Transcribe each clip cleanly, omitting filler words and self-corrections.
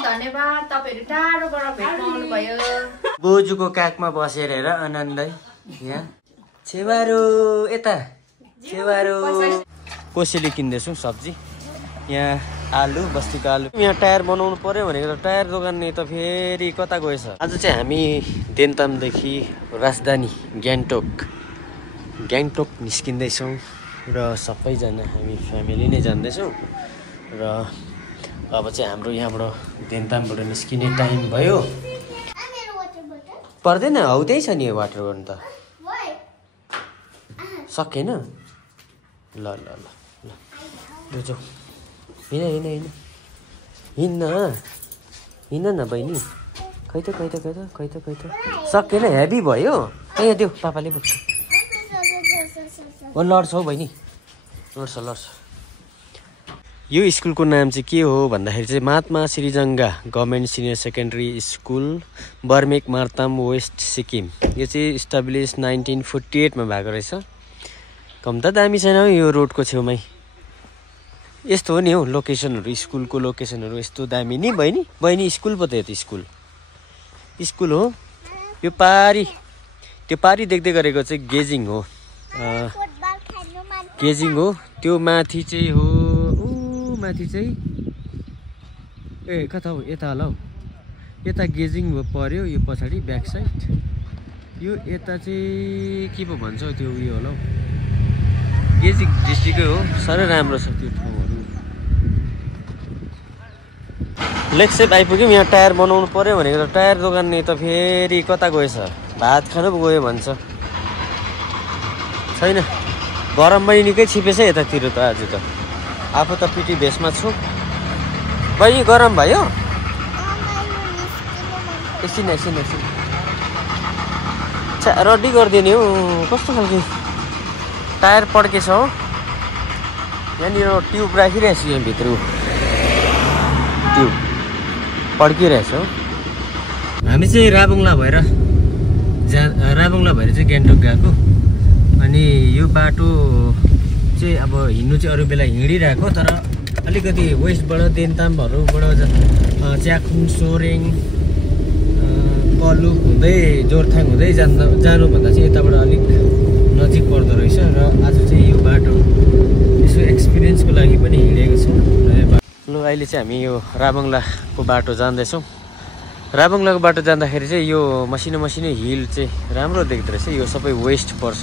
धन्यवाद तपाईहरु टाढोबाट भेट्न आउनु भयो बोजुको काखमा बसेर हेर आनन्दै यहाँ छेवारो यता छेवारो कोसेली किन्दैछौँ सब्जी यहाँ आलु बस्तीको आलु यहाँ टायर बनाउनु पर्यो भनेको त टायर दोकान नि त फेरि कता गएछ आज चाहिँ हामी देन्तामदेखि राजधानी ग्याङटोक निस्किँदैछौँ र सबैजना हामी फ्यामिली नै जाँदैछौँ र अब चाहिँ हाम्रो यहाँबाट देन्तामबाट निस्किने टाइम भयो पर्दैन हौ त्यही छ नि वाटर गर्नु त सकेन ल ल ल ल जाऊ हिँड्न न बहिनी खै त सकेन हेभी भयो यहाँ देऊ पापाले पुग्छ लड्छ हौ बहिनी लड्छ यो स्कुलको नाम चाहिँ के हो भन्दाखेरि चाहिँ महात्मा श्रीजङ्गा government senior secondary school Barmek Martam west Sikkim यो चाहिँ इस्टाब्लिस 1948 मा भएको रहेछ कम त दामी छैन यो रोडको छेउमै यस्तो हो नि हौ लोकेसनहरू स्कुलको लोकेसनहरू यस्तो दामी नि बहिनी स्कुल पो त यो त स्कुल हो यो पारी त्यो पारी देख्दै गरेको चाहिँ गेजिङ हो त्यो माथि चाहिँ हो माथि चाहिँ ए कता हो यता होला हौ यता गेजिङ पर्यो यो पछाडि ब्याक साइड यो यता चाहिँ के पो भन्छ त्यो उयो होला हौ गेजिङ डिस्ट्रिक्टै हो साह्रै राम्रो छ त्यो ठाउँहरू लेक्सेप आइपुग्यौँ यहाँ टायर बनाउनु पर्यो भनेको त टायर दोकान नि त फेरि कता गएछ भात खानु पो गयो भन्छ छैन गरम पनि निकै छिपेछ यतातिर त आज त आफू त पिटी भेसमा छु बहिनी गरम भयो एकछिन रड्डी गरिदिने हौ कस्तो खालको टायर पड्केछ हो यहाँनिर ट्युब राखिरहेछु यहाँ भित्र ट्युब पड्किरहेछ हो हामी चाहिँ राबुङला भएर चाहिँ गान्तोक गएको अनि यो बाटो चाहिँ अब हिँड्नु चाहिँ अरू बेला हिँडिरहेको तर अलिकति वेस्टबाट देन्तामहरूबाट च्याखुङ सोरेङ कलुक हुँदै जोरथाङ हुँदै जानुभन्दा चाहिँ यताबाट अलिक नजिक पर्दो रहेछ र आज चाहिँ यो बाटो यसो एक्सपिरियन्सको लागि पनि हिँडेको छौँ ल अहिले चाहिँ हामी यो राबुङलाको बाटो जाँदैछौँ राबुङलाको बाटो जाँदाखेरि चाहिँ यो मसिनो हिल चाहिँ राम्रो देख्दो रहेछ यो सबै वेस्ट पर्छ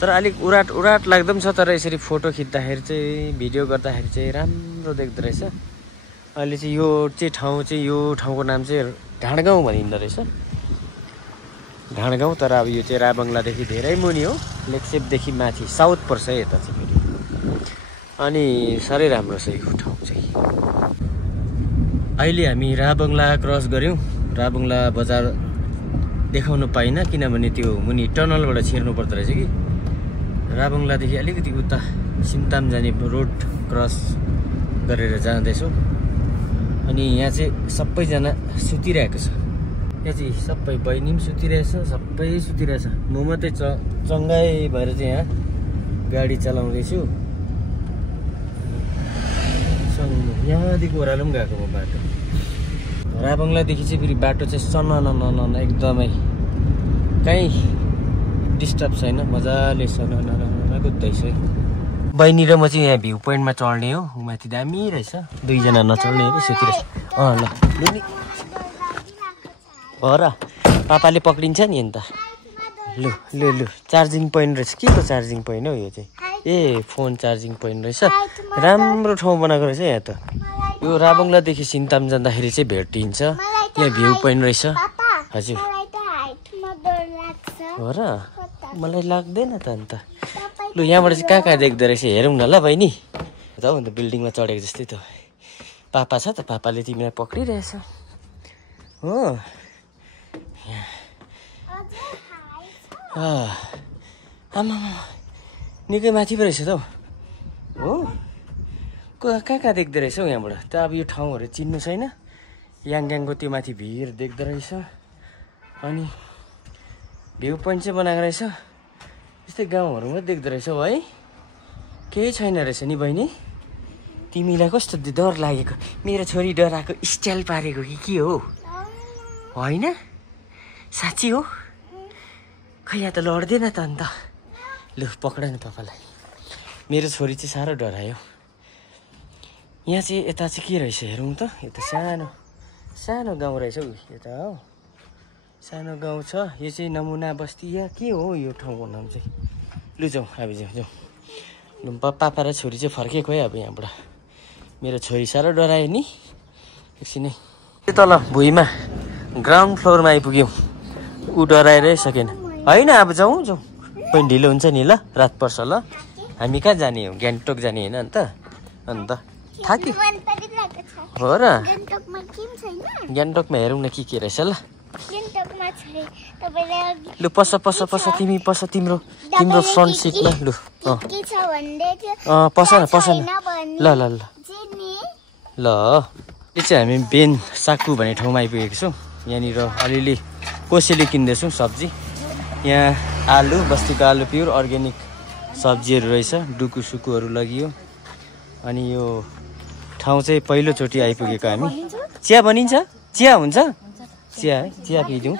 तर अलिक उराट लाग्दो पनि छ तर यसरी फोटो खिच्दाखेरि चाहिँ भिडियो गर्दाखेरि चाहिँ राम्रो देख्दो रहेछ अहिले चाहिँ यो ठाउँको नाम चाहिँ ढाँडगाउँ भनिँदो रहेछ ढाँडगाउँ तर अब यो चाहिँ राबुङलादेखि धेरै मुनि हो लेक्सेपदेखि माथि साउथ पर्छ यता चाहिँ फेरि अनि साह्रै राम्रो छ यो ठाउँ चाहिँ अहिले हामी राबुङला क्रस गऱ्यौँ राबुङला बजार देखाउनु पाइनँ किनभने त्यो मुनि टनलबाट छिर्नु पर्दो रहेछ कि राबुङलादेखि अलिकति उता सिमताम जाने रोड क्रस गरेर जाँदैछौँ अनि यहाँ चाहिँ सबैजना सुतिरहेको छ यहाँ चाहिँ सबै बहिनी पनि सुतिरहेछ सबै सुतिरहेछ म मात्रै चङ्गाई भएर चाहिँ यहाँ गाडी चलाउँदैछु यहाँदेखि ओह्रालो पनि गएको म बाटो राबुङलादेखि चाहिँ फेरि बाटो चाहिँ सन्न एकदमै कहीँ डिस्टर्ब छैन मजाले सन्न कुद्दैछ है बहिनी र म चाहिँ यहाँ भ्यू पोइन्टमा चढ्ने हो माथि दामी रहेछ दुईजना नचढ्ने हो सुतिरहेछ ल हो र पापाले पक्रिन्छ नि अन्त लु चार्जिङ पोइन्ट रहेछ के को चार्जिङ पोइन्ट हो यो चाहिँ ए फोन चार्जिङ पोइन्ट रहेछ राम्रो ठाउँ बनाएको रहेछ यहाँ त यो राबुङलादेखि सिमताम जाँदाखेरि चाहिँ भेटिन्छ यहाँ भ्यू पोइन्ट रहेछ हजुर हो र मलाई लाग्दैन त अन्त लु यहाँबाट चाहिँ कहाँ देख्दो रहेछ हेरौँ न ल बहिनी जाऊ अन्त बिल्डिङमा चढेको जस्तै त पापा छ त पापाले तिमीलाई पक्रिरहेछ हो आमा निकै माथि पो रहेछ त हो कहाँ देख्दो रहेछ हौ यहाँबाट त अब यो ठाउँहरू चिन्नु छैन याङगाङको त्यो माथि भिर देख्दो रहेछ अनि भ्यू पोइन्ट चाहिँ बनाएको रहेछ यस्तै गाउँहरूमा देख्दो रहेछ है केही छैन रहेछ नि बहिनी तिमीलाई कस्तो डर लागेको मेरो छोरी डराएको स्टाइल पारेको कि के हो होइन साँच्ची हो खै यहाँ त लड्दैन त अन्त लु पक्ड न पापालाई मेरो छोरी चाहिँ साह्रो डरायो यहाँ चाहिँ यता चाहिँ के रहेछ हेरौँ त यता सानो सानो गाउँ रहेछ हौ यता हो सानो गाउँ छ यो चाहिँ नमुना बस्ती या के हो यो ठाउँको नाम चाहिँ लु जाउँ अब जाउँ पापा र छोरी चाहिँ फर्केको है अब यहाँबाट मेरो छोरी साह्रो डरायो नि एकछिनै तल भुइँमा ग्राउन्ड फ्लोरमा आइपुग्यौँ ऊ डराएरै सकेन होइन अब जाउँ जाउँ पनि ढिलो हुन्छ नि ल रात पर्छ ल हामी कहाँ जाने हो गान्तोक जाने होइन अन्त थाक्यो हो र गान्तोकमा हेरौँ न के रहेछ ल लु पस तिमी पस तिम्रो फ्रन्ट सिटमा लु पस न ल ल ल ल यो चाहिँ हामी बेन साकु भन्ने ठाउँमा आइपुगेको छौँ यहाँनिर अलिअलि कोसेली किन्दैछौँ सब्जी यहाँ आलु बस्तीको आलु प्योर अर्ग्यानिक सब्जीहरू रहेछ डुकुसुकुहरू लगियो अनि यो ठाउँ चाहिँ पहिलोचोटि आइपुगेको हामी चिया बनिन्छ चिया हुन्छ चिया है चिया पिइदिउँ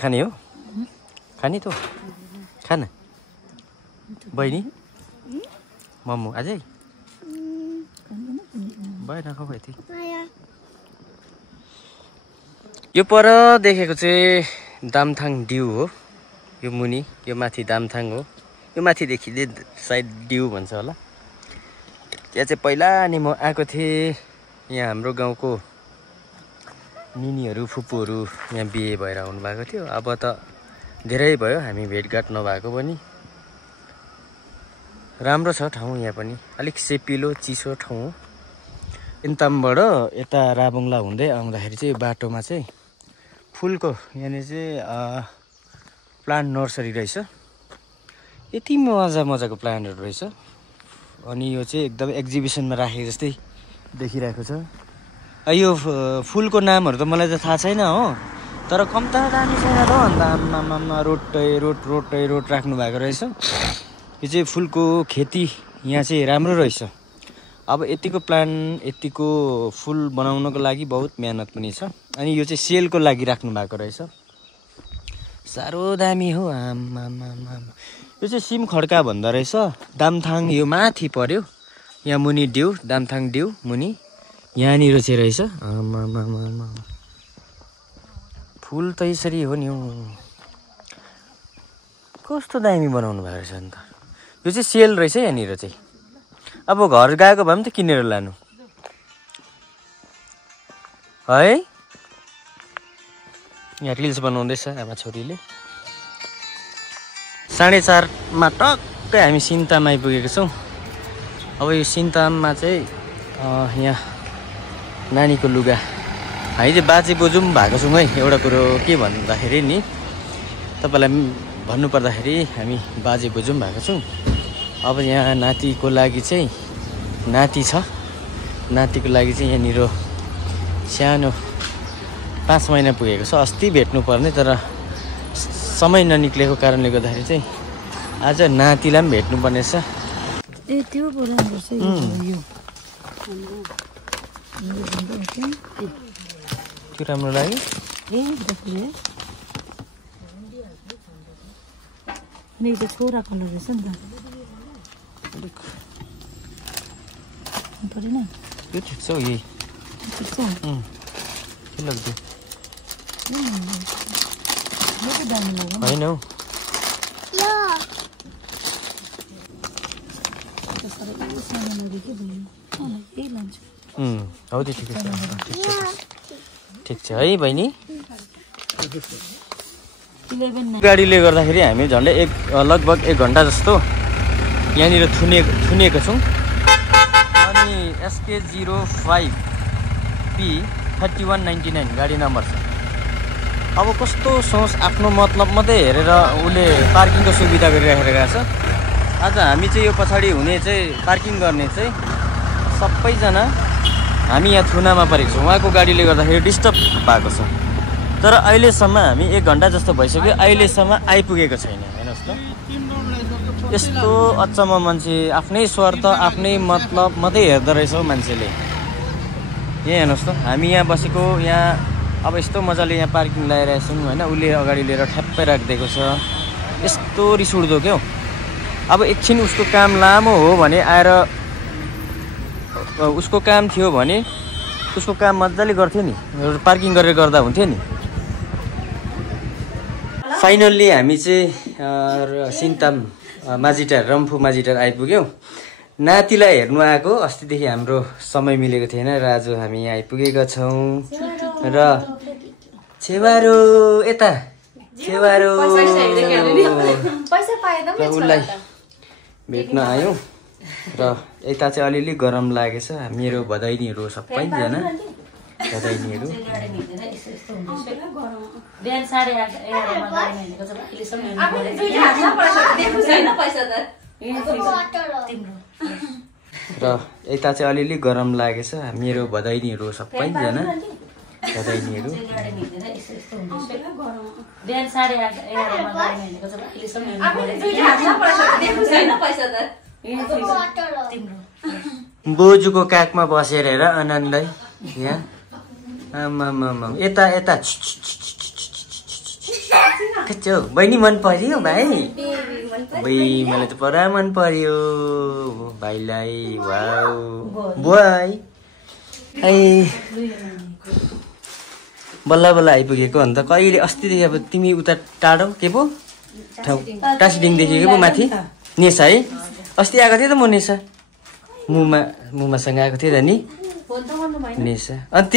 खाने हो खाने त खान बहिनी मोमो अझै भएन खै यो पर देखेको चाहिँ दामथाङ ड्यू हो यो मुनि यो माथि दामथाङ हो यो माथिदेखि सायद ड्यू भन्छ होला त्यहाँ चाहिँ पहिला नि म आएको थिएँ यहाँ हाम्रो गाउँको निनीहरू फुपूहरू यहाँ बिहे भएर आउनु भएको थियो अब त धेरै भयो हामी भेटघाट नभएको पनि राम्रो छ ठाउँ यहाँ पनि अलिक सेपिलो चिसो ठाउँ हो इन्तामबाट यता राबुङला हुँदै आउँदाखेरि चाहिँ बाटोमा चाहिँ फुलको यहाँनिर चाहिँ प्लान्ट नर्सरी रहेछ यति मजाको प्लान्टहरू रहेछ अनि यो चाहिँ एकदम एक्जिबिसनमा राखेको जस्तै देखिरहेको छ यो फुलको नामहरू त मलाई त थाहा छैन हो तर कम्ता दामी छैन त अन्त आम्मामा रोड राख्नु भएको रहेछ यो चाहिँ फुलको खेती यहाँ चाहिँ राम्रो रहेछ अब यतिको प्लान्ट यतिको फुल बनाउनको लागि बहुत मेहनत पनि छ अनि यो चाहिँ सेलको लागि राख्नु भएको रहेछ साह्रो दामी हो आम्मामा यो चाहिँ सिम खड्का भन्दो रहेछ दामथाङ यो माथि पर्यो यहाँ मुनि ड्यू दामथाङ ड्यू मुनि यहाँनिर चाहिँ रहेछ आम्मामा फुल त यसरी हो नि कस्तो दामी बनाउनु भएको रहेछ अन्त यो चाहिँ सेल रहेछ यहाँनिर चाहिँ अब घर गएको भए पनि त किनेर लानु है यहाँ रिल्स बनाउँदैछ आमा छोरीले 4:30मा टक्कै हामी सिन्ताममा आइपुगेको छौँ अब यो सिन्ताममा चाहिँ यहाँ नानीको लुगा हामी चाहिँ बाजे बोजू पनि भएको छौँ है एउटा कुरो के भन्दाखेरि नि तपाईँलाई भन्नुपर्दाखेरि हामी बाजे बोजू पनि भएको छौँ अब यहाँ नातिको लागि चाहिँ नाति छ नातिको लागि चाहिँ यहाँनिर सानो 5 महिना पुगेको छ अस्ति भेट्नु पर्ने तर समय ननिक्लेको कारणले गर्दाखेरि चाहिँ आज नातिलाई पनि भेट्नु पर्नेछ त्यो राम्रो लाग्यो छोरा कलर रहेछ नि त यो ठिक छ यही होइन हौ हौ त्यो ठिकै छ ठिक छ है बहिनी गाडीले गर्दाखेरि हामी झन्डै लगभग 1 घन्टा जस्तो यहाँनिर थुनिएको छौँ अनि SK05P 3199 गाडी नम्बर छ अब कस्तो सोच आफ्नो मतलब मात्रै हेरेर उसले पार्किङको सुविधा गरिराखेको छ आज हामी चाहिँ यो पछाडि हुने चाहिँ पार्किङ गर्ने चाहिँ सबैजना हामी यहाँ थुनामा परेको छौँ उहाँको गाडीले गर्दाखेरि डिस्टर्ब भएको छ तर अहिलेसम्म हामी 1 घन्टा जस्तो भइसक्यो अहिलेसम्म आइपुगेको छैन हेर्नुहोस् त यस्तो अचम्म मान्छे आफ्नै स्वार्थ आफ्नै मतलब मात्रै हेर्दो रहेछ हौ मान्छेले। यहाँ हेर्नुहोस् त, हामी यहाँ बसेको, यहाँ अब यस्तो मजाले यहाँ पार्किङ लगाइरहेको छौँ होइन, उसले अगाडि लिएर ठ्याप्पै राखिदिएको छ। यस्तो रिस उठ्दो क्या। अब एकछिन उसको काम लामो हो भने आएर, उसको काम थियो भने उसको काम मजाले गर्थ्यो नि, पार्किङ गरेर गर्दा हुन्थ्यो नि। फाइनल्ली हामी चाहिँ सिङताम माझीटार, रम्फू माझीटार आइपुग्यौँ। नातिलाई हेर्नु आएको, अस्तिदेखि हाम्रो समय मिलेको थिएन र आज हामी यहाँ आइपुगेका छौँ। र छेवारो यता, छेवारो उसलाई भेट्न आयौँ। र यता चाहिँ अलिअलि गरम लागेछ। मेरो भदैनीहरू सबैजना भदैनीहरू र यता चाहिँ अलिअलि गरम लागेछ। मेरो भदैनीहरू सबैजना भदैनीहरू बोजूको काखमा बसेर हेर आनन्दै यहाँ। आमामामा यता यता बहिनी मन पर्यो भाइ? मलाई त पुरा मन पर्यो भाइलाई। वाउ बुवाई बल्ल बल्ल आइपुगेको अन्त। कहिले अस्तिदेखि अब तिमी उता टाढो के पो ठाउँ टासीडिङदेखि के पो माथि नेसा है? अस्ति आएको थिएँ त म नेसा, मुमासँग आएको थिएँ त नि नेसा। अनि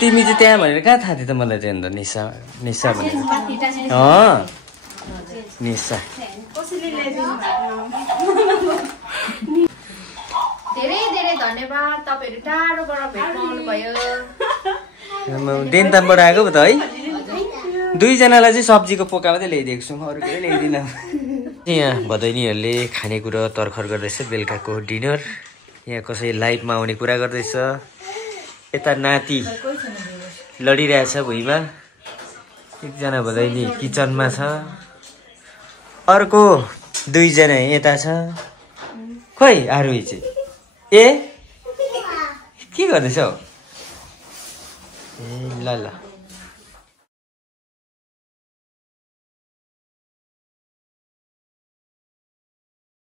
तिमी चाहिँ त्यहाँ भनेर कहाँ थाहा थियो त मलाई चाहिँ? अन्त नेसा नेसा भनेर नेसा। धेरै धेरै धन्यवाद, तपाईहरु टाढोबाट भेट्न आउनुभयो। देन्तामबाट आएको पो त है? दुईजनालाई चाहिँ सब्जीको पोका मात्रै ल्याइदिएको छु, अरू केही ल्याइदिनँ। यहाँ भदैनीहरूले खानेकुरा तर्खर गर्दैछ, बेलुकाको डिनर। यहाँ कसै लाइभमा आउने कुरा गर्दैछ। यता नाति लडिरहेछ भुइँमा, एकजना भदैनी किचनमा छ, अर्को दुईजना यता छ। खोइ आरोही चाहिँ ए के गर्दैछ हौ? ए ल ल